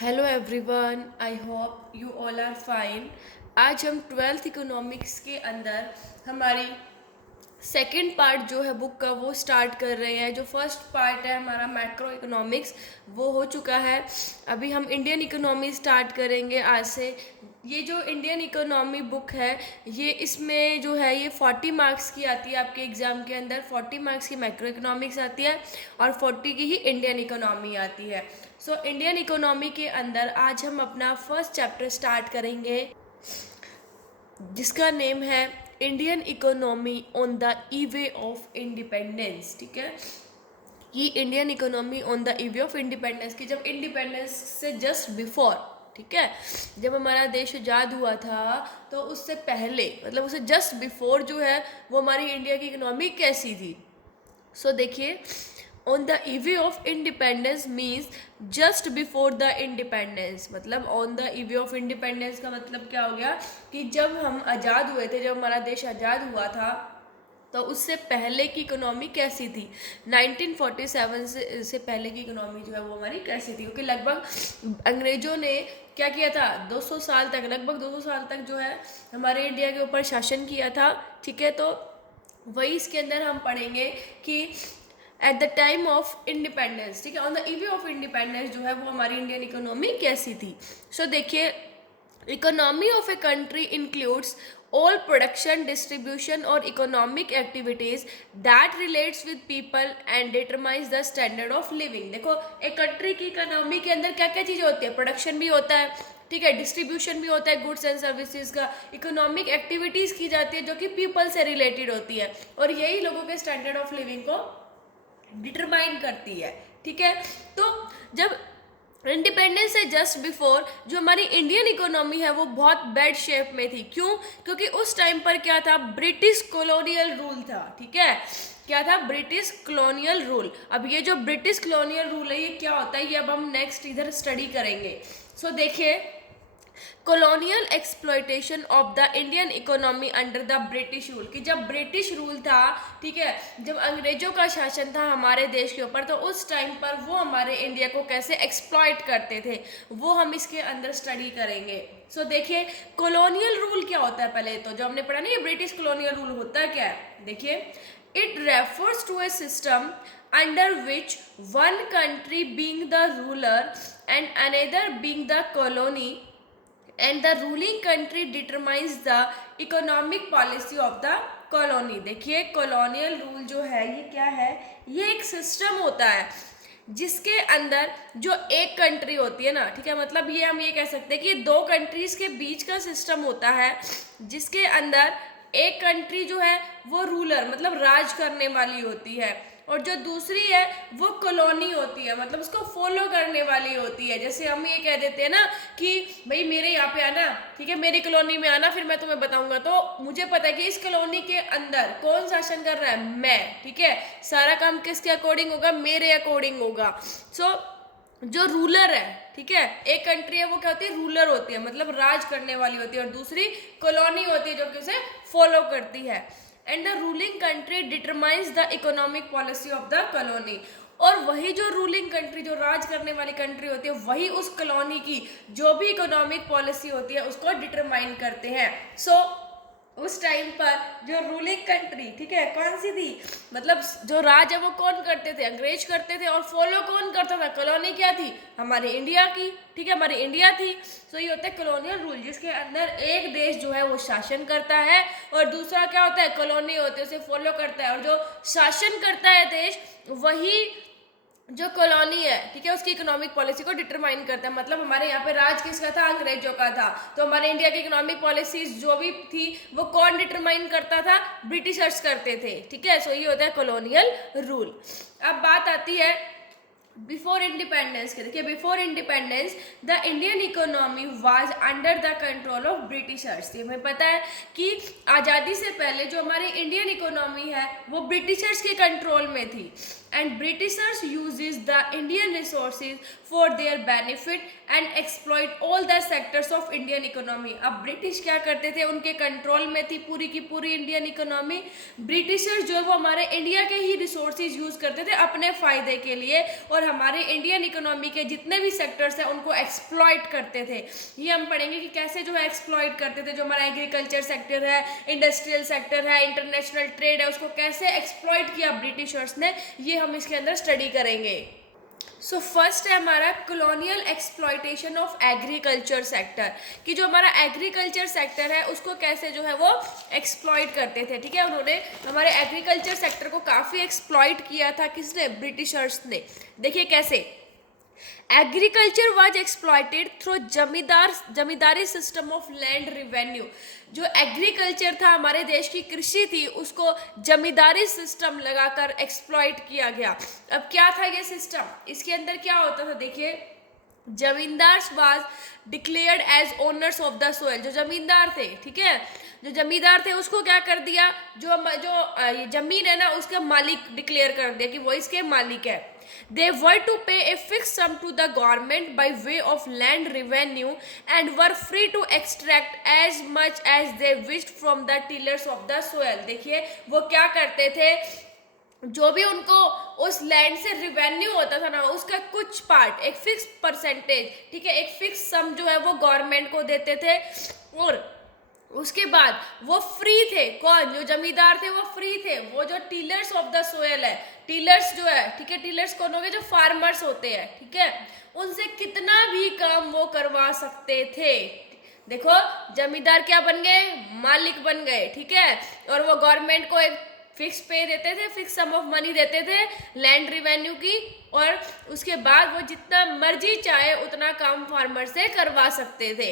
Hello everyone, I hope you all are fine. आज हम twelfth economics के अंदर हमारी सेकंड पार्ट जो है बुक का वो स्टार्ट कर रहे हैं। जो फर्स्ट पार्ट है हमारा मैक्रो इकोनॉमिक्स वो हो चुका है। अभी हम इंडियन इकोनॉमी स्टार्ट करेंगे आज से। ये जो इंडियन इकोनॉमी बुक है ये इसमें जो है ये 40 मार्क्स की आती है आपके एग्ज़ाम के अंदर। 40 मार्क्स की मैक्रो इकोनॉमिक्स आती है और 40 की ही इंडियन इकोनॉमी आती है। सो इंडियन इकोनॉमी के अंदर आज हम अपना फर्स्ट चैप्टर स्टार्ट करेंगे जिसका नेम है Indian economy on the eve of independence. ठीक है, ये Indian economy on the eve of independence की जब इंडिपेंडेंस से जस्ट बिफोर, ठीक है, जब हमारा देश आज़ाद हुआ था तो उससे पहले मतलब उससे जस्ट बिफोर जो है वो हमारी इंडिया की इकोनॉमी कैसी थी। सो देखिए, on the eve of independence means just before the independence. मतलब on the eve of independence का मतलब क्या हो गया कि जब हम आज़ाद हुए थे, जब हमारा देश आज़ाद हुआ था तो उससे पहले की इकोनॉमी कैसी थी। 1947 से पहले की इकोनॉमी जो है वो हमारी कैसी थी, क्योंकि लगभग अंग्रेजों ने क्या किया था, 200 साल तक, लगभग 200 साल तक जो है हमारे इंडिया के ऊपर शासन किया था। ठीक है, तो वही इसके अंदर हम पढ़ेंगे कि at the time of independence, ठीक है, on the eve of independence जो है वो हमारी इंडियन इकोनॉमी कैसी थी। सो देखिए, economy of a country includes all production, distribution or economic activities that relates with people and determines the standard of living। देखो, एक कंट्री की इकोनॉमी के अंदर क्या क्या चीज़ें होती है, प्रोडक्शन भी होता है, ठीक है, डिस्ट्रीब्यूशन भी होता है गुड्स एंड सर्विसेज का, इकोनॉमिक एक्टिविटीज़ की जाती है जो कि पीपल से रिलेटेड होती है और यही लोगों के स्टैंडर्ड ऑफ लिविंग को डिटरमाइन करती है। ठीक है, तो जब इंडिपेंडेंस से जस्ट बिफोर जो हमारी इंडियन इकोनॉमी है वो बहुत बैड शेप में थी। क्यों? क्योंकि उस टाइम पर क्या था, ब्रिटिश कॉलोनियल रूल था। ठीक है, क्या था, ब्रिटिश कॉलोनियल रूल। अब ये जो ब्रिटिश कॉलोनियल रूल है ये क्या होता है, ये अब हम नेक्स्ट इधर स्टडी करेंगे। सो देखिए, colonial exploitation of the Indian economy under the British rule, कि जब ब्रिटिश रूल था, ठीक है, जब अंग्रेजों का शासन था हमारे देश के ऊपर, तो उस टाइम पर वो हमारे इंडिया को कैसे एक्सप्लॉयट करते थे वो हम इसके अंदर स्टडी करेंगे। सो देखिए, कॉलोनियल रूल क्या होता है, पहले तो जो हमने पढ़ा नहीं, ये ब्रिटिश कॉलोनियल रूल होता है क्या है। देखिए, it refers to a system under which one country being the ruler and another being the colony and the ruling country determines the economic policy of the colony। देखिए, colonial rule जो है ये क्या है, ये एक सिस्टम होता है जिसके अंदर जो एक कंट्री होती है ना, ठीक है, मतलब ये हम ये कह सकते हैं कि दो कंट्रीज के बीच का सिस्टम होता है जिसके अंदर एक कंट्री जो है वो रूलर मतलब राज करने वाली होती है और जो दूसरी है वो कॉलोनी होती है, मतलब उसको फॉलो करने वाली होती है। जैसे हम ये कह देते हैं ना कि भाई मेरे यहाँ पे आना, ठीक है, मेरी कॉलोनी में आना, फिर मैं तुम्हें बताऊंगा। तो मुझे पता है कि इस कॉलोनी के अंदर कौन शासन कर रहा है, मैं, ठीक है, सारा काम किसके अकॉर्डिंग होगा, मेरे अकॉर्डिंग होगा। सो जो रूलर है, ठीक है, एक कंट्री है वो क्या होती है, रूलर होती है, मतलब राज करने वाली होती है, और दूसरी कॉलोनी होती है जो कि उसे फॉलो करती है। And the ruling country determines the economic policy of the colony. और वही जो रूलिंग कंट्री, जो राज करने वाली कंट्री होती है, वही उस कॉलोनी की जो भी इकोनॉमिक पॉलिसी होती है उसको डिटरमाइन करते हैं। सो उस टाइम पर जो रूलिंग कंट्री, ठीक है, कौन सी थी, मतलब जो राज है वो कौन करते थे, अंग्रेज करते थे, और फॉलो कौन करता था, कॉलोनी क्या थी, हमारी इंडिया की, ठीक है, हमारी इंडिया थी। सो ये होता है कॉलोनियल रूल, जिसके अंदर एक देश जो है वो शासन करता है और दूसरा क्या होता है, कॉलोनी होती है, उसे फॉलो करता है। और जो शासन करता है देश, वही जो कॉलोनी है, ठीक है, उसकी इकोनॉमिक पॉलिसी को डिटरमाइन करता है। मतलब हमारे यहाँ पे राज किसका था, अंग्रेजों का था, तो हमारे इंडिया की इकोनॉमिक पॉलिसीज जो भी थी वो कौन डिटरमाइन करता था, ब्रिटिशर्स करते थे। ठीक है, सो ये होता है कॉलोनियल रूल। अब बात आती है बिफोर इंडिपेंडेंस के। देखिए, before independence the Indian economy was under the control of Britishers. हमें पता है कि आज़ादी से पहले जो हमारी इंडियन इकोनॉमी है वो ब्रिटिशर्स के कंट्रोल में थी। and Britishers uses the Indian resources for their benefit and exploit all the sectors of Indian economy. अब ब्रिटिश क्या करते थे, उनके कंट्रोल में थी पूरी की पूरी इंडियन इकोनॉमी। ब्रिटिशर्स जो है वो हमारे इंडिया के ही रिसोर्सेज यूज करते थे अपने फायदे के लिए, और हमारे इंडियन इकोनॉमी के जितने भी सेक्टर्स हैं उनको एक्सप्लॉइट करते थे। ये हम पढ़ेंगे कि कैसे जो है एक्सप्लॉइट करते थे। जो हमारा एग्रीकल्चर सेक्टर है, इंडस्ट्रियल सेक्टर है, इंटरनेशनल ट्रेड है, उसको कैसे एक्सप्लॉइट किया ब्रिटिशर्स ने, ये हम इसके अंदर स्टडी करेंगे। सो फर्स्ट है हमारा colonial exploitation of agriculture sector, कि जो हमारा एग्रीकल्चर सेक्टर है उसको कैसे जो है वो एक्सप्लॉइट करते थे। ठीक है, उन्होंने हमारे एग्रीकल्चर सेक्टर को काफ़ी एक्सप्लॉइट किया था। किसने? ब्रिटिशर्स ने। देखिए कैसे। Agriculture was exploited through zamindari system of land revenue. जो एग्रीकल्चर था, हमारे देश की कृषि थी, उसको जमींदारी सिस्टम लगाकर एक्सप्लॉइट किया गया। अब क्या था ये सिस्टम? इसके अंदर क्या होता था, देखिए, zamindar was declared as owners of the soil. जो जमींदार थे, ठीक है, जो जमींदार थे उसको क्या कर दिया, जो जमीन है ना उसका मालिक डिक्लेयर कर दिया कि वो इसके मालिक है। They were to pay a fixed sum to the government by way of land revenue and were free to extract as much as they wished from the tillers of the soil। देखिए वो क्या करते थे, जो भी उनको उस land से रिवेन्यू होता था ना, उसका कुछ पार्ट, एक फिक्स परसेंटेज, ठीक है, एक फिक्स सम जो है वो गवर्नमेंट को देते थे, और उसके बाद वो फ्री थे। कौन? जो जमींदार थे वो फ्री थे। वो जो टीलर्स ऑफ द सोयल है, टीलर्स जो है, ठीक है, टीलर्स कौन हो गए? जो फार्मर्स होते हैं, ठीक है, उनसे कितना भी काम वो करवा सकते थे। देखो, जमींदार क्या बन गए? मालिक बन गए, ठीक है, और वो गवर्नमेंट को एक फिक्स पे देते थे, फिक्स सम ऑफ मनी देते थे लैंड रिवेन्यू की, और उसके बाद वो जितना मर्जी चाहे उतना काम फार्मर से करवा सकते थे।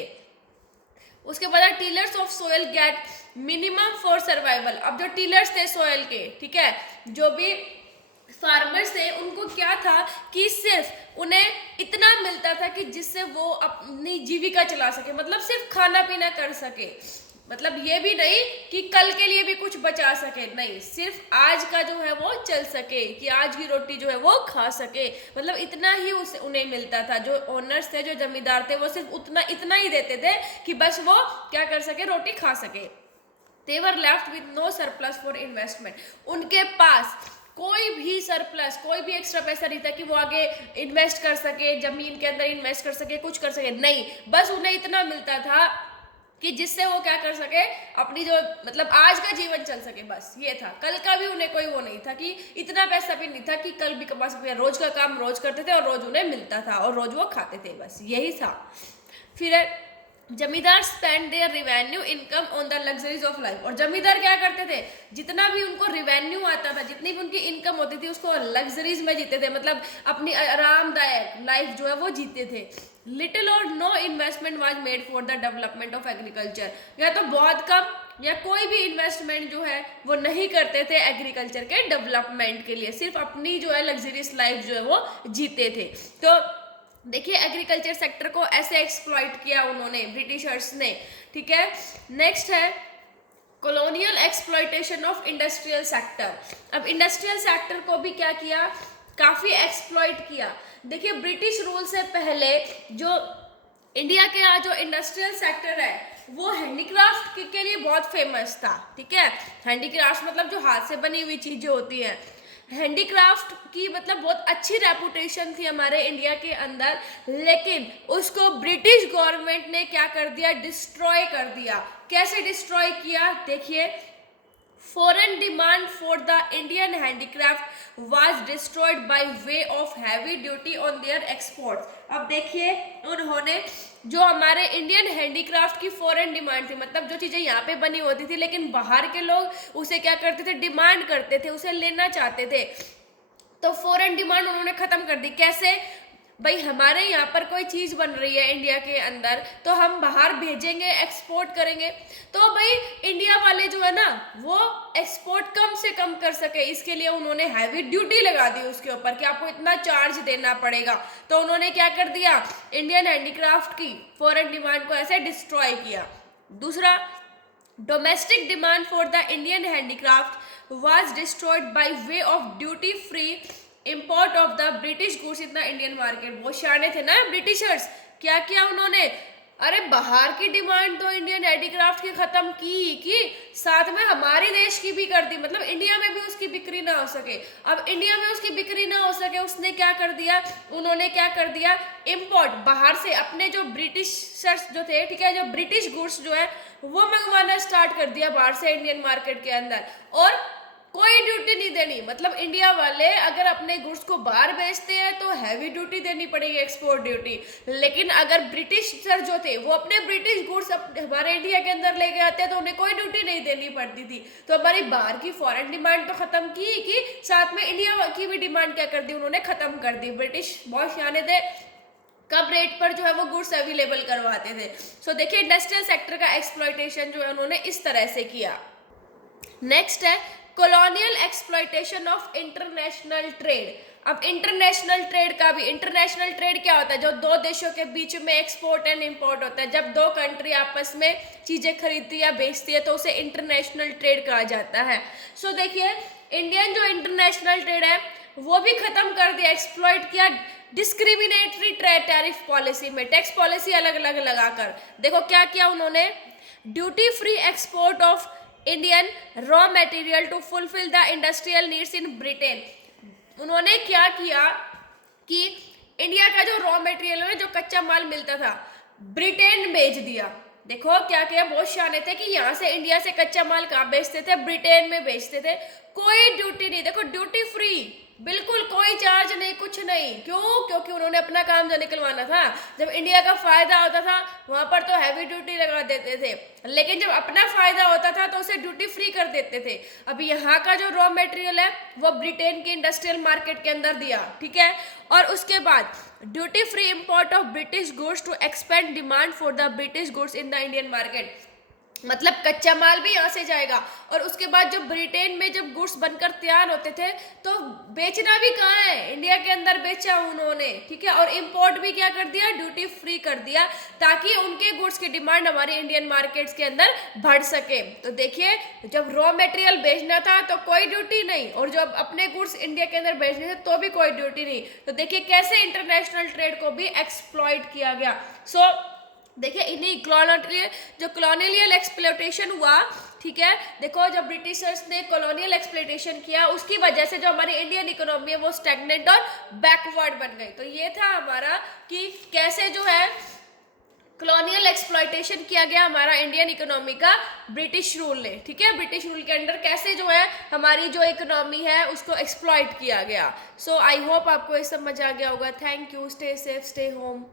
उसके बाद tillers of soil get minimum for survival. अब जो टीलर्स थे सोयल के, ठीक है, जो भी फार्मर्स थे, उनको क्या था कि सिर्फ उन्हें इतना मिलता था कि जिससे वो अपनी जीविका चला सके, मतलब सिर्फ खाना पीना कर सके। मतलब ये भी नहीं कि कल के लिए भी कुछ बचा सके, नहीं, सिर्फ आज का जो है वो चल सके, कि आज की रोटी जो है वो खा सके, मतलब इतना ही उन्हें मिलता था। जो ओनर्स थे, जो जमींदार थे, वो सिर्फ इतना ही देते थे कि बस वो क्या कर सके, रोटी खा सके। They were left with no surplus for investment। उनके पास कोई भी सरप्लस, कोई भी एक्स्ट्रा पैसा नहीं था कि वो आगे इन्वेस्ट कर सके, जमीन के अंदर इन्वेस्ट कर सके, कुछ कर सके, नहीं, बस उन्हें इतना मिलता था कि जिससे वो क्या कर सके, अपनी जो मतलब आज का जीवन चल सके, बस ये था। कल का भी उन्हें कोई वो नहीं था, कि इतना पैसा भी नहीं था कि कल भी कमा सके। रोज का काम रोज करते थे और रोज उन्हें मिलता था और रोज वो खाते थे, बस यही था। फिर zamindar spend their revenue income on the luxuries of life. और जमींदार क्या करते थे, जितना भी उनको रिवेन्यू आता था, जितनी भी उनकी इनकम होती थी, उसको लग्जरीज में जीते थे, मतलब अपनी आरामदायक लाइफ जो है वो जीते थे। लिटिल और no investment was made for the development of agriculture. या तो बहुत कम या कोई भी इन्वेस्टमेंट जो है वो नहीं करते थे एग्रीकल्चर के डेवलपमेंट के लिए, सिर्फ अपनी जो है लग्जरियस लाइफ जो है वो जीते थे। तो देखिए एग्रीकल्चर सेक्टर को ऐसे एक्सप्लॉइट किया उन्होंने, ब्रिटिशर्स ने, ठीक है। नेक्स्ट है colonial exploitation of industrial sector. अब इंडस्ट्रियल सेक्टर को भी क्या किया, काफी एक्सप्लॉइट किया। देखिए ब्रिटिश रूल से पहले जो इंडिया के यहाँ जो इंडस्ट्रियल सेक्टर है वो हैंडीक्राफ्ट के लिए बहुत फेमस था, ठीक है। हैंडीक्राफ्ट मतलब जो हाथ से बनी हुई चीजें होती हैं, हैंडीक्राफ्ट की मतलब बहुत अच्छी रेपुटेशन थी हमारे इंडिया के अंदर, लेकिन उसको ब्रिटिश गवर्नमेंट ने क्या कर दिया, डिस्ट्रॉय कर दिया। कैसे डिस्ट्रॉय किया, देखिए, foreign demand for the Indian handicraft was destroyed by way of heavy duty on their exports. अब देखिए उन्होंने जो हमारे इंडियन हैंडीक्राफ्ट की फॉरेन डिमांड थी, मतलब जो चीज़ें यहाँ पे बनी होती थी लेकिन बाहर के लोग उसे क्या करते थे, डिमांड करते थे, उसे लेना चाहते थे, तो फॉरेन डिमांड उन्होंने ख़त्म कर दी। कैसे भाई, हमारे यहाँ पर कोई चीज़ बन रही है इंडिया के अंदर तो हम बाहर भेजेंगे, एक्सपोर्ट करेंगे, तो भाई इंडिया वाले जो है ना वो एक्सपोर्ट कम से कम कर सके, इसके लिए उन्होंने हैवी ड्यूटी लगा दी उसके ऊपर कि आपको इतना चार्ज देना पड़ेगा। तो उन्होंने क्या कर दिया, इंडियन हैंडीक्राफ्ट की फॉरेन डिमांड को ऐसे डिस्ट्रॉय किया। दूसरा, domestic demand for the Indian handicraft was destroyed by way of duty free import of the British goods in the Indian market. वो शाने थे ना ब्रिटिशर्स, क्या किया उन्होंने, अरे बाहर की डिमांड तो इंडियन हैंडीक्राफ्ट की खत्म की साथ में हमारे देश की भी कर दी, मतलब इंडिया में भी उसकी बिक्री ना हो सके। अब इंडिया में उसकी बिक्री ना हो सके, उसने क्या कर दिया, उन्होंने क्या कर दिया, इम्पोर्ट बाहर से अपने जो ब्रिटिशर्स जो थे, ठीक है, जो ब्रिटिश गुड्स जो है वो मंगवाना स्टार्ट कर दिया बाहर से इंडियन मार्केट के अंदर, और कोई ड्यूटी नहीं देनी। मतलब इंडिया वाले अगर अपने गुड्स को बाहर बेचते हैं तो हैवी ड्यूटी देनी पड़ेगी, एक्सपोर्ट ड्यूटी। लेकिन अगर ब्रिटिश सर जो थे वो अपने ब्रिटिश गुड्स हमारे इंडिया के अंदर लेके आते हैं तो उन्हें कोई ड्यूटी नहीं देनी पड़ती थी। तो हमारी बाहर की फॉरेन डिमांड तो खत्म की साथ में इंडिया की भी डिमांड क्या कर दी, उन्होंने खत्म कर दी। ब्रिटिश बहुत सियाने थे, कम रेट पर जो है वो गुड्स अवेलेबल करवाते थे। सो देखिए इंडस्ट्रियल सेक्टर का एक्सप्लॉयटेशन जो है उन्होंने इस तरह से किया। नेक्स्ट है colonial exploitation of international trade. अब इंटरनेशनल ट्रेड का भी, इंटरनेशनल ट्रेड क्या होता है, जो दो देशों के बीच में एक्सपोर्ट एंड इंपोर्ट होता है। जब दो कंट्री आपस में चीजें खरीदती या बेचती है तो उसे इंटरनेशनल ट्रेड कहा जाता है। सो देखिए इंडियन जो इंटरनेशनल ट्रेड है वो भी खत्म कर दिया, एक्सप्लॉइट किया डिस्क्रिमिनेटरी टैरिफ पॉलिसी में, टैक्स पॉलिसी अलग अलग लगाकर। देखो क्या किया उन्होंने, duty free export of Indian raw material to fulfil the industrial needs in Britain. उन्होंने क्या किया कि इंडिया का जो रॉ मटेरियल है, जो कच्चा माल मिलता था, ब्रिटेन बेच दिया। देखो क्या किया, बहुत शाने थे कि यहाँ से इंडिया से कच्चा माल कहाँ बेचते थे, ब्रिटेन में बेचते थे, कोई ड्यूटी नहीं। देखो ड्यूटी फ्री, बिल्कुल कोई चार्ज नहीं, कुछ नहीं। क्यों? क्योंकि उन्होंने अपना काम जो निकलवाना था। जब इंडिया का फायदा होता था वहां पर तो हैवी ड्यूटी लगा देते थे, लेकिन जब अपना फायदा होता था तो उसे ड्यूटी फ्री कर देते थे। अभी यहाँ का जो रॉ मटेरियल है वो ब्रिटेन की इंडस्ट्रियल मार्केट के अंदर दिया, ठीक है। और उसके बाद duty free import of British goods to expand demand for the British goods in the Indian market. मतलब कच्चा माल भी यहाँ से जाएगा, और उसके बाद जब ब्रिटेन में जब गुड्स बनकर तैयार होते थे तो बेचना भी कहाँ है, इंडिया के अंदर बेचा उन्होंने, ठीक है। और इंपोर्ट भी क्या कर दिया, ड्यूटी फ्री कर दिया, ताकि उनके गुड्स की डिमांड हमारे इंडियन मार्केट्स के अंदर बढ़ सके। तो देखिए जब रॉ मटेरियल बेचना था तो कोई ड्यूटी नहीं, और जब अपने गुड्स इंडिया के अंदर बेचने थे तो भी कोई ड्यूटी नहीं। तो देखिए कैसे इंटरनेशनल ट्रेड को भी एक्सप्लॉइट किया गया। सो देखिए इन्हीं कॉलोनियल एक्सप्लॉयटेशन हुआ, ठीक है। देखो जब ब्रिटिशर्स ने कॉलोनियल एक्सप्लॉयटेशन किया उसकी वजह से जो हमारी इंडियन इकोनॉमी है वो स्टैग्नेंट और बैकवर्ड बन गई। तो ये था हमारा कि कैसे जो है कॉलोनियल एक्सप्लॉयटेशन किया गया हमारा इंडियन इकोनॉमी का ब्रिटिश रूल ने, ठीक है। ब्रिटिश रूल के अंडर कैसे जो है हमारी जो इकोनॉमी है उसको एक्सप्लॉइट किया गया। सो आई होप आपको ये सब समझ आ गया होगा। Thank you, stay safe, stay home.